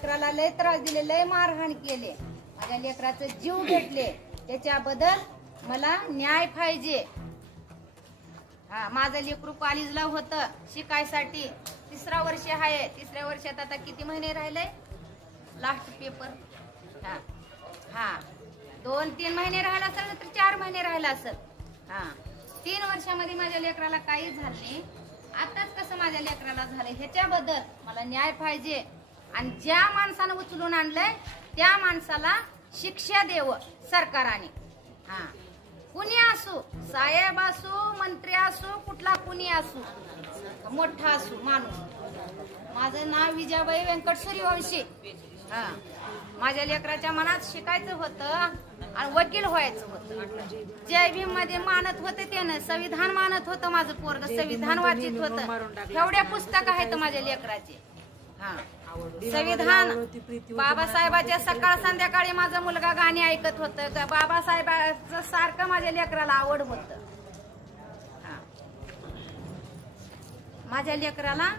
लेकराला लय त्रास दिले, लय मारहाण केले, माझ्या लेकराचे जीव घेतले, त्याच्याबद्दल मला न्याय पाहिजे। हा, माझं लेकरू कॉलेजला होतं शिकायसाठी, 3रा वर्ष आहे, 3ऱ्या वर्षात आता किती महिने राहिले, लास्ट पेपर। हा हा 2-3 महिने राहिला असेल तर 4 महिने राहिला असेल। हा 3 वर्षामध्ये माझ्या लेकराला काही झालं नाही, आताच कसं माझ्या लेकराला झालं, ह्याच्याबद्दल मला न्याय पाहिजे। आणि ज्या माणसानं उचलून आणलंय त्या माणसाला शिक्षा देव सरकारने। हा कुणी असो, साहेब असो, मंत्री असो, कुठला कुणी असो, मोठा असो माणूस। माझं नाव विजयाबाई व्यंकट सूर्यवंशी। हा माझ्या लेकराच्या मनात शिकायचं होतं आणि वकील व्हायचं होतं। जय भीम मध्ये मानत होते त्यानं, संविधान मानत होतं माझं पोरग, संविधान वाचित होतं, एवढ्या पुस्तक आहेत माझ्या लेकराचे। हा संविधान, बाबासाहेबाच्या सकाळ संध्याकाळी माझा मुलगा गाणी ऐकत होतं, बाबासाहेबांचं सारखं माझ्या लेकराला आवड होतं। हा माझ्या लेकराला